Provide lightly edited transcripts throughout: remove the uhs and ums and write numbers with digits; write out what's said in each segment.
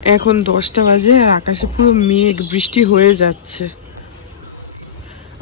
এখন 10টা বাজে আর আকাশে পুরো মেঘ, বৃষ্টি হয়ে যাচ্ছে।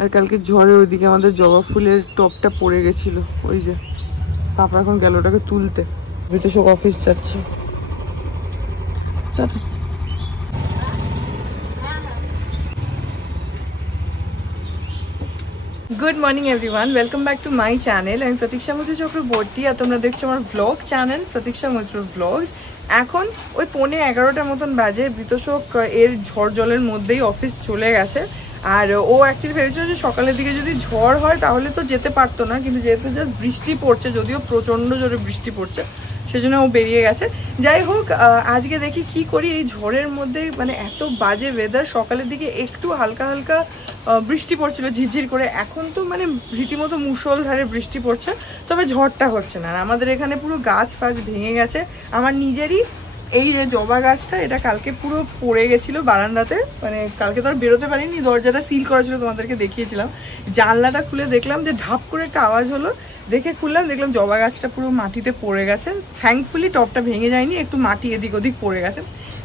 আর কালকে ঝড়ে ওইদিকে আমাদের জবা ফুলের টপটা পড়ে গেছিল, ওই যে পাপা এখন গেল ওটাকে তুলতে। তো সব অফিস যাচ্ছে। Good morning everyone, welcome back to my channel. আমি প্রতীক্ষা মৈত্র চক্রবর্তী আর তোমরা দেখছো আমার ব্লগ চ্যানেল প্রতীক্ষা মৈত্র ব্লগস। এখন ওই 11:15 মতন বাজে। বিতোষক এর ঝড় জলের মধ্যেই অফিস চলে গেছে। আর ও অ্যাকচুয়ালি ভেবেছিল যে সকালের দিকে যদি ঝড় হয় তাহলে তো যেতে পারতো না, কিন্তু যেহেতু জাস্ট বৃষ্টি পড়ছে, যদিও প্রচণ্ড জোরে বৃষ্টি পড়ছে, সেজন্য ও বেরিয়ে গেছে। যাই হোক, আজকে দেখি কি করি এই ঝড়ের মধ্যে। মানে এত বাজে ওয়েদার, সকালের দিকে একটু হালকা হালকা বৃষ্টি পড়ছিল ঝিরঝির করে, এখন তো মানে রীতিমতো মুষলধারে বৃষ্টি পড়ছে, তবে ঝড়টা হচ্ছে না। আর আমাদের এখানে পুরো গাছ ফাছ ভেঙে গেছে। আমার নিজেরই এই যে জবা গাছটা, এটা কালকে পুরো পড়ে গেছিল বারান্দাতে। মানে কালকে তো আর বেরোতে পারিনি, দরজাটা সিল করা ছিল, তোমাদেরকে দেখিয়েছিলাম। জানলাটা খুলে দেখলাম যে ঢাপ করে একটা আওয়াজ হলো, দেখে খুললাম, দেখলাম জবা গাছটা পুরো মাটিতে পড়ে গেছে। থ্যাঙ্কফুলি টপটা ভেঙে যায়নি, একটু মাটি এদিক ওদিক পড়ে গেছে।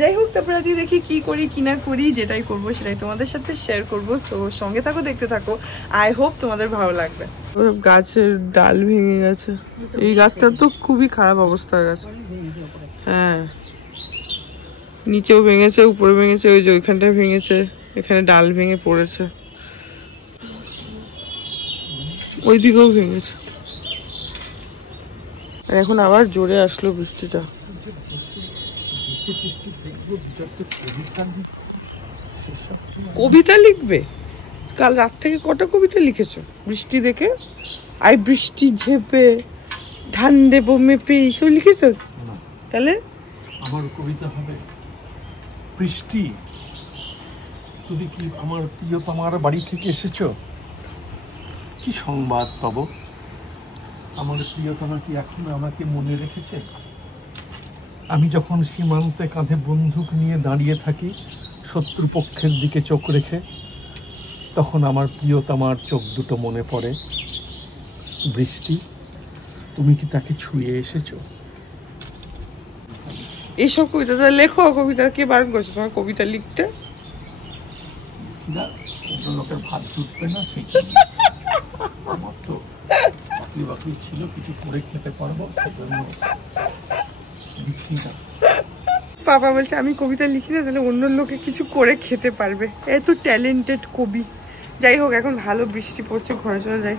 যাই হোক, তারপরে আজকে দেখি কি করি কি না করি, যেটাই করবো সেটাই তোমাদের সাথে শেয়ার করবো। সো সঙ্গে থাকো, দেখতে থাকো, আই হোপ তোমাদের ভালো লাগবে। গাছের ডাল ভেঙে গেছে, এই গাছটা তো খুবই খারাপ অবস্থা গেছে। হ্যাঁ, নিচেও ভেঙেছে, উপরে ভেঙেছে, ওই যে ওইখানটায় ভেঙেছে, এখানে ডাল ভেঙে পড়েছে, ওই দিকেও ভেঙেছে। আর এখন আবার জোরে আসলো বৃষ্টিটা। কবিতা লিখবে? কাল রাত থেকে কটা কবিতা লিখেছো বৃষ্টি দেখে? আই বৃষ্টি ঝেপে ধান দেবো মেপে, এইসব লিখেছো? তাহলে আমার কবিতা হবে বৃষ্টি, তুমি কি আমার প্রিয়তমার বাড়ি থেকে এসেছো? কি সংবাদ তব? আমার প্রিয়তমা কি এখনো আমাকে মনে রেখেছে? আমি যখন সীমান্তে কাঁধে বন্দুক নিয়ে দাঁড়িয়ে থাকি শত্রুপক্ষের দিকে চোখ রেখে, তখন আমার প্রিয়তমার চোখ দুটো মনে পড়ে। বৃষ্টি, তুমি কি তাকে ছুঁয়ে এসেছো? এইসব কবিতা তো লেখো। কবিতা কে বারণ করছে তোমার কবিতা লিখতে? লোকের ভাত জুটবে না, সেই আমার তো চাকরি বাকরি ছিল, কিছু করে খেতে পারবো, সেজন্য লিখি না। বাবা বলছে আমি কবিতা লিখি না, তাহলে অন্য লোকে কিছু করে খেতে পারবে। এত ট্যালেন্টেড কবি। যাই হোক, এখন ভালো বৃষ্টি পড়ছে, ঘরে চলে যাই।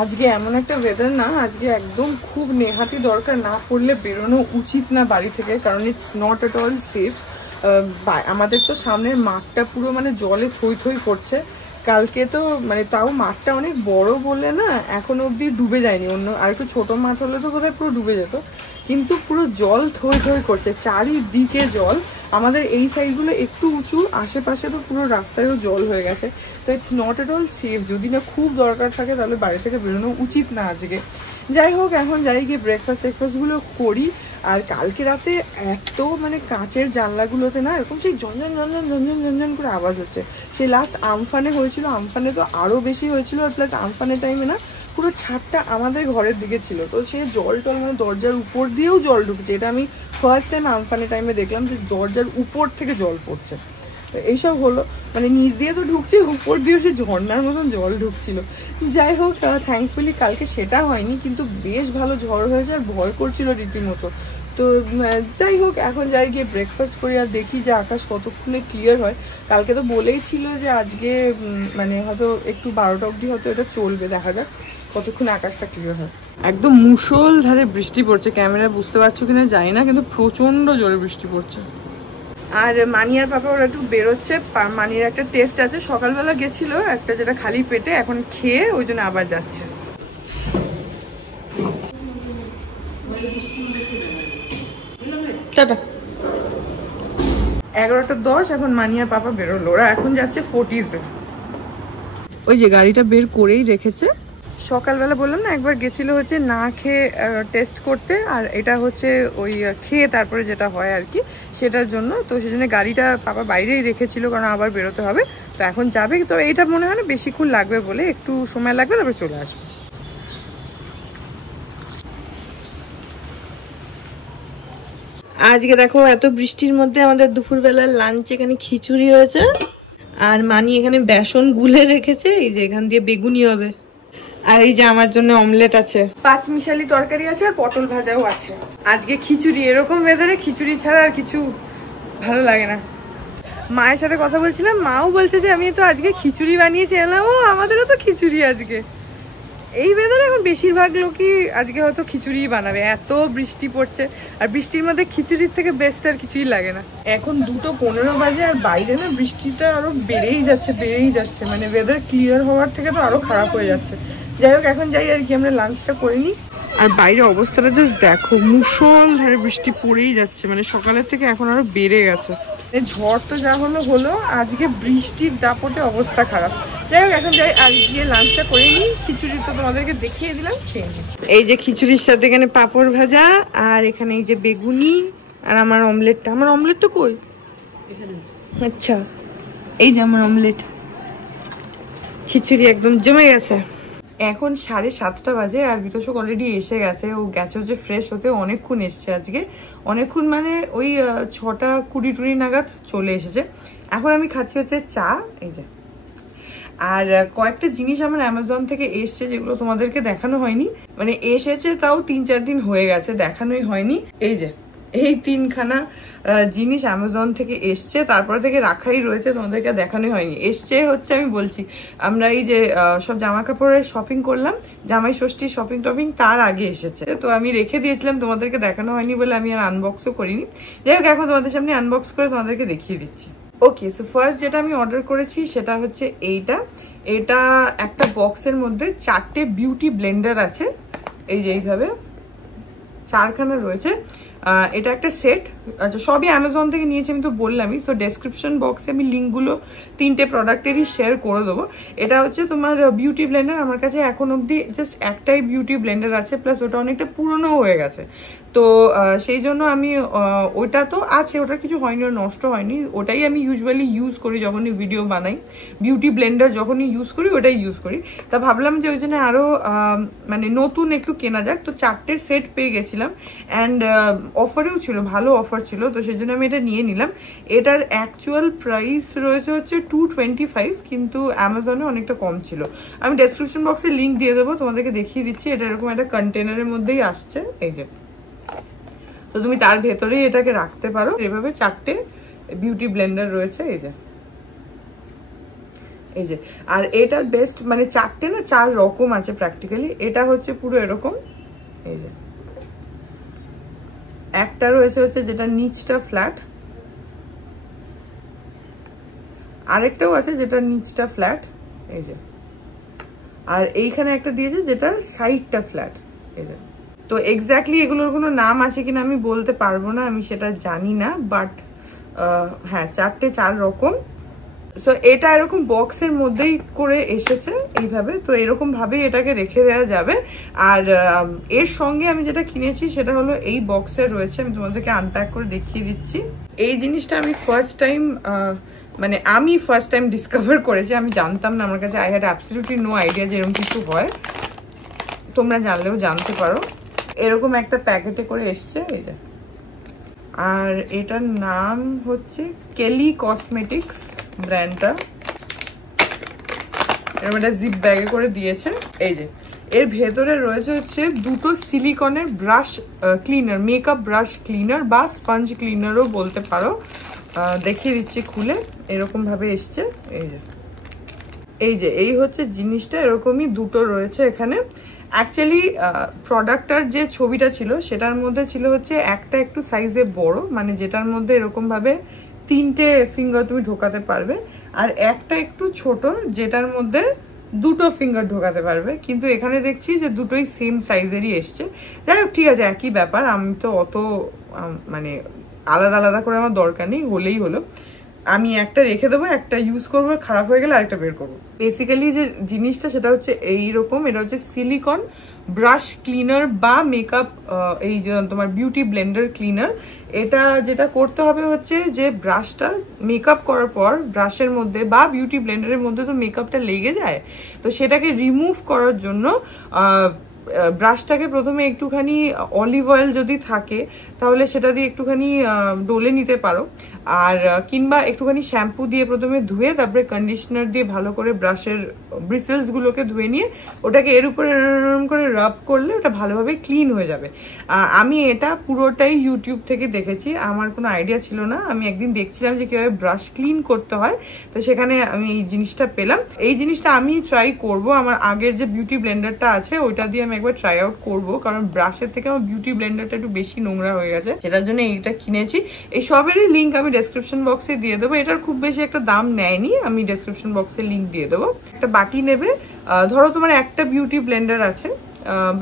আজকে এমন একটা ওয়েদার না, আজকে একদম খুব নেহাতি দরকার না পড়লে বেরোনো উচিত না বাড়ি থেকে, কারণ it's not at all safe. আমাদের তো সামনের মাঠটা পুরো মানে জলে থই থই করছে। কালকে তো মানে তাও মাঠটা অনেক বড় বলে না এখনো অবধি ডুবে যায়নি। অন্য আর একটু ছোটো মাঠ হলে তো বোধহয় পুরো ডুবে যেত, কিন্তু পুরো জল থই থই করছে, চারিদিকে জল। আমাদের এই সাইডগুলো একটু উঁচু, আশেপাশে তো পুরো রাস্তায়ও জল হয়ে গেছে। তো it's not at all safe. যদি না খুব দরকার থাকে তাহলে বাড়ি থেকে বেরোনো উচিত না আজকে। যাই হোক, এখন যাই গিয়ে ব্রেকফাস্টগুলো করি। আর কালকে রাতে এত মানে কাঁচের জানলাগুলোতে না এরকম সেই ঝনঝন ঝনঝন ঝনঝন ঝনঝন করে আওয়াজ হচ্ছে। সেই লাস্ট আমফানে হয়েছিল, আমফানে তো আরও বেশি হয়েছিল। আর প্লাস আমফানের টাইমে না পুরো ছাদটা আমাদের ঘরের দিকে ছিল, তো সে জল টল মানে দরজার উপর দিয়েও জল ঢুকছে। এটা আমি ফার্স্ট টাইম আমফানের টাইমে দেখলাম যে দরজার উপর থেকে জল পড়ছে। এইসব হলো, মানে নিচ দিয়ে তো ঢুকছে, উপর দিয়েও সে ঝর্ণার মতন জল ঢুকছিল। যাই হোক, থ্যাঙ্কফুলি কালকে সেটা হয়নি, কিন্তু বেশ ভালো ঝড় হয়েছে আর ভয় করছিল রীতিমতো। তো যাই হোক, এখন যাই গিয়ে ব্রেকফাস্ট করি আর দেখি যে আকাশ কতক্ষণে ক্লিয়ার হয়। কালকে তো বলেই ছিল যে আজকে মানে হয়তো একটু 12টা অবধি হয়তো এটা চলবে, দেখা যাক কতক্ষণ আকাশটা ক্লিয়ার হয়। একদম মুষলধারে বৃষ্টি পড়ছে, ক্যামেরায় বুঝতে পারছো কিনা জানি না, কিন্তু প্রচন্ড জোরে বৃষ্টি পড়ছে। আর মানি আর পাপা ওরা একটু বেরোচ্ছে, মানির একটা টেস্ট আছে, সকালবেলা গেছিল একটা, যেটা খালি পেটে, এখন খেয়ে ওই জন্য আবার যাচ্ছে। টাটা। 11:10 এখন মানি আর পাপা বেরোলো, ওরা এখন যাচ্ছে ফোর্টিজে। ওই যে গাড়িটা বের করেই রেখেছে। সকালবেলা বললাম না একবার গেছিল হচ্ছে না খেয়ে টেস্ট করতে, আর এটা হচ্ছে ওই খেয়ে তারপরে যেটা হয় আর কি, সেটার জন্য। তো সেই জন্য গাড়িটা পাপা বাইরেই রেখেছিল, কারণ আবার বেরোতে হবে। তো এখন যাবে, তো এইটা মনে হয় না বেশিক্ষণ লাগবে বলে, একটু সময় লাগবে, তারপরে চলে আসবে। আজকে দেখো এত বৃষ্টির মধ্যে আমাদের দুপুরবেলার লাঞ্চ এখানে খিচুড়ি হয়েছে, আর মানি এখানে বেসন গুলে রেখেছে, এই যে এখান দিয়ে বেগুনি হবে, আর এই যে আমার জন্য অমলেট আছে, 5 মিশালি তরকারি আছে, আর পটল ভাজাও আছে। আজকে খিচুড়ি, এরকম ওয়েদারে খিচুড়ি ছাড়া আর কিছু ভালো লাগে না। মায়ের সাথে কথা বলছিলাম, মাও বলছে যে আমি তো আজকে খিচুড়ি বানিয়েছি। এলাম, ও আমাদেরও তো খিচুড়ি আজকে। এই ওয়েদারে এখন বেশিরভাগ লোকই আজকে হয়তো খিচুড়ি বানাবে, এত বৃষ্টি পড়ছে, আর বৃষ্টির মধ্যে খিচুড়ির থেকে বেস্ট আর কিছুই লাগে না। এখন 2:15 বাজে, আর বাইরে না বৃষ্টিটা আরো বেড়েই যাচ্ছে, মানে ওয়েদার ক্লিয়ার হওয়ার থেকে তো আরো খারাপ হয়ে যাচ্ছে। যাই হোক, এখন যাই আর কি, আমরা লাঞ্চটা করে নিই। আর বাইরে অবস্থাটা জাস্ট দেখো, মুষলধারে বৃষ্টি পড়েই যাচ্ছে, মানে সকালের থেকে এখন আরো বেড়ে গেছে। ঝড় তো যা হলো, আজকে বৃষ্টির দাপটে অবস্থা খারাপ। যাই হোক, এখন যাই আর গিয়ে লাঞ্চটা করে নিই। খিচুড়ি তো তোমাদেরকে দেখিয়ে দিলাম, খেয়ে নিই। এই যে খিচুড়ির সাথে এখানে পাঁপড় ভাজা, আর এখানে এই যে বেগুনি, আর আমার অমলেটটা কই? আচ্ছা, এই যে আমার অমলেট। খিচুড়ি একদম জমে গেছে। এখন 7:30 বাজে, আর বিতোষক অলরেডি এসে গেছে। ও গেছে হচ্ছে ফ্রেশ হতে, অনেকক্ষণ এসছে আজকে, অনেকক্ষণ মানে ওই 6:20 নাগাদ চলে এসেছে। এখন আমি খাচ্ছি হচ্ছে চা, এই যে। আর কয়েকটা জিনিস আমার অ্যামাজন থেকে এসছে, যেগুলো তোমাদেরকে দেখানো হয়নি, মানে এসেছে তাও 3-4 দিন হয়ে গেছে, দেখানোই হয়নি। এই যে এই 3খানা জিনিস অ্যামাজন থেকে এসছে, তারপরে থেকে রাখাই রয়েছে, তোমাদেরকে দেখানোই হয়নি। এসছে হচ্ছে, আমি বলছি, আমরা এই যে সব জামা কাপড়ের শপিং করলাম, জামাই ষষ্ঠীর শপিং তার আগে এসেছে, তো আমি রেখে দিয়েছিলাম, তোমাদেরকে দেখানো হয়নি বলে আমি আর আনবক্সও করিনি। যাই হোক, এখন তোমাদের সামনে আনবক্স করে তোমাদেরকে দেখিয়ে দিচ্ছি। ওকে, সো ফার্স্ট যেটা আমি অর্ডার করেছি সেটা হচ্ছে এটা একটা বক্সের মধ্যে 4টে বিউটি ব্লেন্ডার আছে, এই যে এইভাবে 4খানা রয়েছে। এটা একটা সেট। আচ্ছা, সবই অ্যামাজন থেকে নিয়েছি, আমি তো বললামই। সো ডেসক্রিপশন বক্সে আমি লিঙ্কগুলো 3টে প্রোডাক্টেরই শেয়ার করে দেবো। এটা হচ্ছে তোমার বিউটি ব্লেন্ডার। আমার কাছে এখন অবধি জাস্ট একটাই বিউটি ব্লেন্ডার আছে, প্লাস ওটা অনেকটা পুরনো হয়ে গেছে, তো সেই জন্য আমি ওটা তো আছে, ওটার কিছু হয়নি, নষ্ট হয়নি। ওটাই আমি ইউজুয়ালি ইউজ করি যখনই ভিডিও বানাই, বিউটি ব্লেন্ডার যখনই ইউজ করি ওটাই ইউজ করি। তা ভাবলাম যে ওই জন্য আরও মানে নতুন একটু কেনা যাক, তো 4টে সেট পেয়ে গেছিলাম, অ্যান্ড অফারেও ছিল, ভালো অফার ছিল, তো সেই জন্য আমি এটা নিয়ে নিলাম। এটার অ্যাকচুয়াল প্রাইস রয়েছে হচ্ছে 225, কিন্তু অ্যামাজনে অনেকটা কম ছিল। আমি ডেসক্রিপশন বক্সে লিঙ্ক দিয়ে দেবো, তোমাদেরকে দেখিয়ে দিচ্ছি। এটা এরকম একটা কন্টেনারের মধ্যেই আসছে, এই যে। তো তুমি তার ভেতরেই এটাকে রাখতে পারো। এভাবে 4টে বিউটি ব্লেন্ডার রয়েছে, এই যে। আর এটার বেস্ট, মানে 4টে না 4 রকম আছে প্র্যাকটিক্যালি। এটা হচ্ছে পুরো এরকম, এই যে। একটা রয়েছে হচ্ছে যেটা নিচটা ফ্ল্যাট, আরেকটাও আছে যেটা নিচটা ফ্ল্যাট, এই যে। আর এইখানে একটা দিয়েছে যেটার সাইডটা ফ্ল্যাট, এই যে। তো এক্স্যাক্টলি এগুলোর কোনো নাম আছে কিনা আমি বলতে পারবো না, আমি সেটা জানি না, বাট হ্যাঁ 4টে 4 রকম। সো এটা এরকম বক্সের মধ্যেই করে এসেছে এইভাবে, তো এরকম ভাবেই এটাকে রেখে দেওয়া যাবে। আর এর সঙ্গে আমি যেটা কিনেছি সেটা হলো এই বক্সে রয়েছে, আমি তোমাদেরকে আনপ্যাক করে দেখিয়ে দিচ্ছি। এই জিনিসটা আমি ফার্স্ট টাইম ডিসকভার করেছি, আমি জানতাম না, আমার কাছে I had absolutely no idea যে এরকম কিছু হয়, তোমরা জানলেও জানতে পারো। এরকম একটা প্যাকেটে করে এসছে, এই যে। আর এটার নাম হচ্ছে কেলি কসমেটিক্স ব্র্যান্ডটা। এরকম একটা জিপ ব্যাগে করে দিয়েছে, এই যে। এর ভেতরে রয়েছে হচ্ছে 2টো সিলিকনের brush cleaner, makeup brush cleaner বা স্পঞ্জ ক্লিনারও বলতে পারো। দেখিয়ে দিচ্ছি খুলে, এরকম ভাবে এসছে, এই যে। এই হচ্ছে জিনিসটা, এরকমই 2টো রয়েছে এখানে। অ্যাকচুয়ালি প্রোডাক্টটার যে ছবিটা ছিল সেটার মধ্যে ছিল হচ্ছে একটা একটু সাইজে বড়, মানে যেটার মধ্যে এরকম ভাবে 3টে ফিঙ্গার তুমি ঢোকাতে পারবে, আর একটা একটু ছোট যেটার মধ্যে 2টো ফিঙ্গার ঢোকাতে পারবে। কিন্তু এখানে দেখছি যে দুটোই সেম সাইজেরই এসছে। যাই হোক, ঠিক আছে, একই ব্যাপার। আমি তো অত মানে আলাদা আলাদা করে আমার দরকার নেই, হলেই হলো। আমি একটা রেখে দেবো, একটা ইউজ করবো, খারাপ হয়ে গেলে আরেকটা বের করবো। বেসিক্যালি যে জিনিসটা সেটা হচ্ছে এইরকম, এটা হচ্ছে সিলিকন ব্রাশ ক্লিনার বা মেকআপ, এই যে তোমার বিউটি ব্লেন্ডার ক্লিনার। এটা যেটা করতে হবে হচ্ছে যে ব্রাশটা মেকআপ করার পর ব্রাশের মধ্যে বা বিউটি ব্লেন্ডারের মধ্যে তো মেকআপটা লেগে যায়, তো সেটাকে রিমুভ করার জন্য ব্রাশটাকে প্রথমে একটুখানি অলিভ অয়েল যদি থাকে তাহলে সেটা দিয়ে একটুখানি ডলে নিতে পারো। আর কিংবা একটুখানি শ্যাম্পু দিয়ে প্রথমে ধুয়ে তারপরে কন্ডিশনার দিয়ে ভালো করে ব্রাশের ব্রিসেলস গুলোকে ধুয়ে নিয়ে ওটাকে এর উপরে এরকম করে রাব করলে ওটা ভালোভাবে ক্লিন হয়ে যাবে। আমি এটা পুরোটাই ইউটিউব থেকে দেখেছি, আমার কোনো আইডিয়া ছিল না। আমি একদিন দেখছিলাম যে কিভাবে ব্রাশ ক্লিন করতে হয়, তো সেখানে আমি এই জিনিসটা পেলাম। এই জিনিসটা আমি ট্রাই করব, আমার আগের যে বিউটি ব্লেন্ডারটা আছে ওইটা দিয়ে আমি একবার ট্রাই আউট করবো, কারণ ব্রাশের থেকে আমার বিউটি ব্লেন্ডারটা একটু বেশি নোংরা হয়ে গেছে, সেটার জন্য এইটা কিনেছি। এই সবেরই লিঙ্ক আমি ডেসক্রিপশন বক্সে দিয়ে দেবো। এটার খুব বেশি একটা দাম নেয়নি, আমি ডেসক্রিপশন বক্সে লিঙ্ক দিয়ে দেবো। একটা বাটি নেবে, ধরো তোমার একটা বিউটি ব্লেন্ডার আছে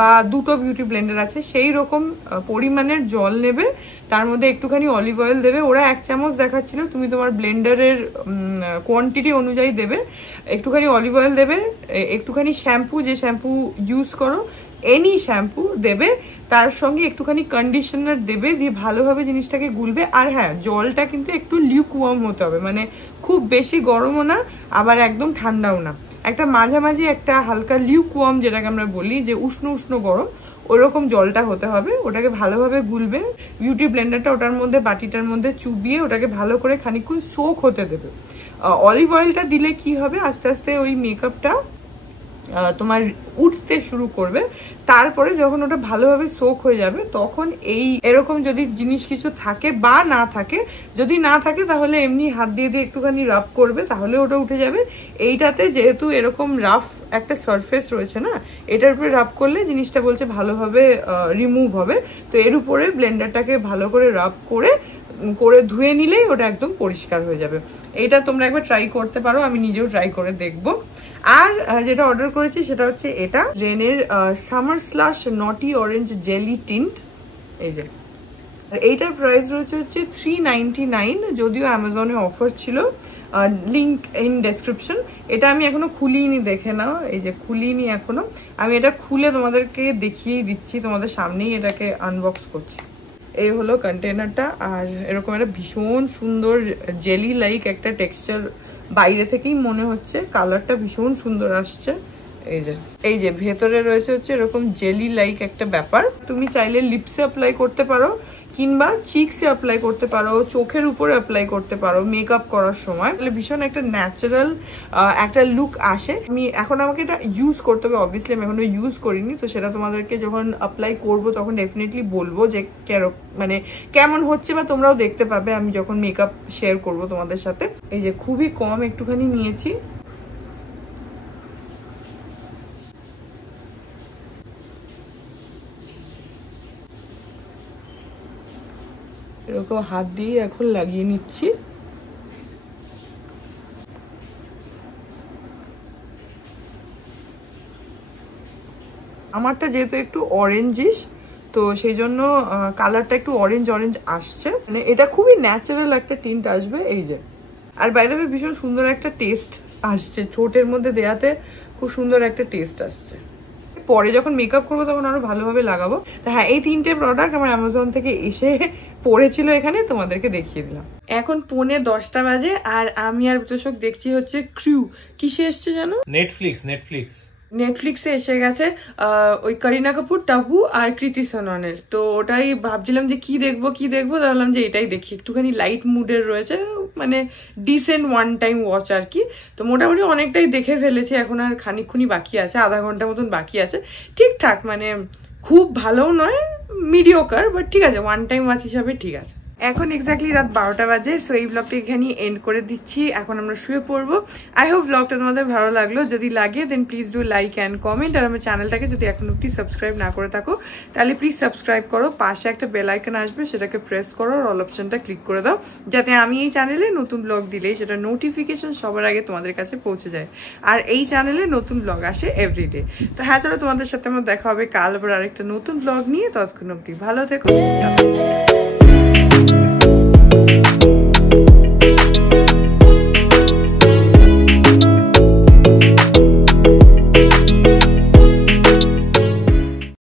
বা দুটো বিউটি ব্লেন্ডার আছে, সেই রকম পরিমাণের জল নেবে, তার মধ্যে একটুখানি অলিভ অয়েল দেবে। ওরা 1 চামচ দেখাচ্ছিল, তুমি তোমার ব্লেন্ডারের কোয়ান্টিটি অনুযায়ী দেবে। একটুখানি অলিভ অয়েল দেবে, একটুখানি শ্যাম্পু, যে শ্যাম্পু ইউজ করো এনি শ্যাম্পু দেবে, তার সঙ্গে একটুখানি কন্ডিশনার দেবে, দিয়ে ভালোভাবে জিনিসটাকে গুলবে। আর হ্যাঁ, জলটা কিন্তু একটু লিউকওয়ার্ম হতে হবে, মানে খুব বেশি গরমও না আবার একদম ঠান্ডাও না, একটা মাঝামাঝি একটা হালকা লিউকওয়ার্ম যেটাকে আমরা বলি, যে উষ্ণ উষ্ণ গরম, ওইরকম জলটা হতে হবে। ওটাকে ভালোভাবে গুলবে, বিউটি ব্লেন্ডারটা ওটার মধ্যে বাটিটার মধ্যে চুবিয়ে ওটাকে ভালো করে খানিকক্ষণ সোক হতে দেবে। অলিভ অয়েলটা দিলে কি হবে, আস্তে আস্তে ওই মেকআপটা তোমার উঠতে শুরু করবে। তারপরে যখন ওটা ভালোভাবে সোক হয়ে যাবে তখন এই এরকম যদি জিনিস কিছু থাকে বা না থাকে, যদি না থাকে তাহলে এমনি হাত দিয়ে দিয়ে একটুখানি রাফ করবে, তাহলে ওটা উঠে যাবে। এইটাতে যেহেতু এরকম রাফ একটা সারফেস রয়েছে না, এটার উপরে রাফ করলে জিনিসটা বলছে ভালোভাবে রিমুভ হবে। তো এর উপরে ব্লেন্ডারটাকে ভালো করে রাফ করে ধুয়ে নিলেই ওটা একদম পরিষ্কার হয়ে যাবে। এটা তোমরা একবার ট্রাই করতে পারো, আমি নিজেও ট্রাই করে দেখবো। আর যেটা অর্ডার করেছি সেটা হচ্ছে এটা রেনের সামার স্লাশ নটি অরেঞ্জ জেলি টিন্ট। এই যে এইটার প্রাইস রয়েছে হচ্ছে 399, যদিও অ্যামাজনে অফার ছিল, লিঙ্ক ইন ডেসক্রিপশন। এটা আমি এখনো খুলিনি, দেখে নাও, এই যে খুলিনি এখনো। আমি এটা খুলে তোমাদেরকে দেখিয়েই দিচ্ছি, তোমাদের সামনেই এটাকে আনবক্স করছি। এই হলো কন্টেনারটা, আর এরকম একটা ভীষণ সুন্দর জেলি লাইক একটা টেক্সচার বাইরে থেকেই মনে হচ্ছে, কালারটা ভীষণ সুন্দর আসছে। এই যে ভেতরে রয়েছে হচ্ছে এরকম জেলি লাইক একটা ব্যাপার। তুমি চাইলে লিপসে অ্যাপ্লাই করতে পারো, কিংবা চিকসে অ্যাপ্লাই করতে পারো, চোখের উপরে অ্যাপ্লাই করতে পারো মেকআপ করার সময়, তাহলে ভীষণ একটা ন্যাচারাল একটা লুক আসে। এখন আমাকে এটা ইউজ করতে হবে, অবভিয়াসলি আমি এখনো ইউজ করিনি, তো সেটা তোমাদেরকে যখন অ্যাপ্লাই করবো তখন ডেফিনেটলি বলবো যে মানে কেমন হচ্ছে, বা তোমরাও দেখতে পাবে আমি যখন মেকআপ শেয়ার করবো তোমাদের সাথে। এই যে খুবই কম একটুখানি নিয়েছি, এরকম হাত দিয়ে এখন লাগিয়ে নিচ্ছি। আমারটা যেহেতু একটু অরেঞ্জিশ, তো সেই জন্য কালারটা একটু অরেঞ্জ অরেঞ্জ আসছে, মানে এটা খুবই ন্যাচারাল একটা টিন্ট আসবে। এই যে, আর বাইরে ভীষণ সুন্দর একটা টেস্ট আসছে, ঠোঁটের মধ্যে দেয়াতে খুব সুন্দর একটা টেস্ট আসছে। পরে যখন মেকআপ করবো তখন আরো ভালোভাবে লাগাবো। তো হ্যাঁ, এই 3টে প্রোডাক্ট আমার অ্যামাজন থেকে এসে পড়েছিল, এখানে তোমাদেরকে দেখিয়ে দিলাম। এখন 9:45 বাজে, আর আমি আর বিতোষক দেখছি হচ্ছে ক্রু। কিসে এসছে জানো? নেটফ্লিক্সে এসে গেছে, ওই করিনা কাপুর, টাবু আর কৃতি সননের। তো ওটাই ভাবছিলাম যে কি দেখবো, ভাবলাম যে এটাই দেখি, একটুখানি লাইট মুডের রয়েছে, মানে ডিসেন্ট ওয়ান টাইম ওয়াচ আর কি। তো মোটামুটি অনেকটাই দেখে ফেলেছি, এখন আর খানিকক্ষণই বাকি আছে, আধা ঘন্টা মতন বাকি আছে। ঠিকঠাক, মানে খুব ভালোও নয়, মিডিওকার, বাট ঠিক আছে, ওয়ান টাইম ওয়াচ হিসাবে ঠিক আছে। এখন এক্স্যাক্টলি রাত 12টা বাজে। সো এই ব্লগটা এখানে এন্ড করে দিচ্ছি, এখন আমরা শুয়ে পড়বো। আই হোপ ব্লগটা তোমাদের ভালো লাগলো, যদি লাগে then please do like and comment. আর আমার চ্যানেলটাকে যদি এখন অব্দি সাবস্ক্রাইব না করে থাকো তাহলে প্লিজ সাবস্ক্রাইব করো, পাশে একটা বেল আইকন আসবে, সেটাকে প্রেস করো, অল অপশনটা ক্লিক করে দাও, যাতে আমি এই চ্যানেলে নতুন ব্লগ দিলেই সেটা নোটিফিকেশন সবার আগে তোমাদের কাছে পৌঁছে যায়। আর এই চ্যানেলে নতুন ব্লগ আসে এভরিডে। তো হ্যাঁ, চলো তোমাদের সাথে আমার দেখা হবে কাল আবার আরেকটা নতুন ব্লগ নিয়ে। ততক্ষণ অব্দি ভালো থেকো।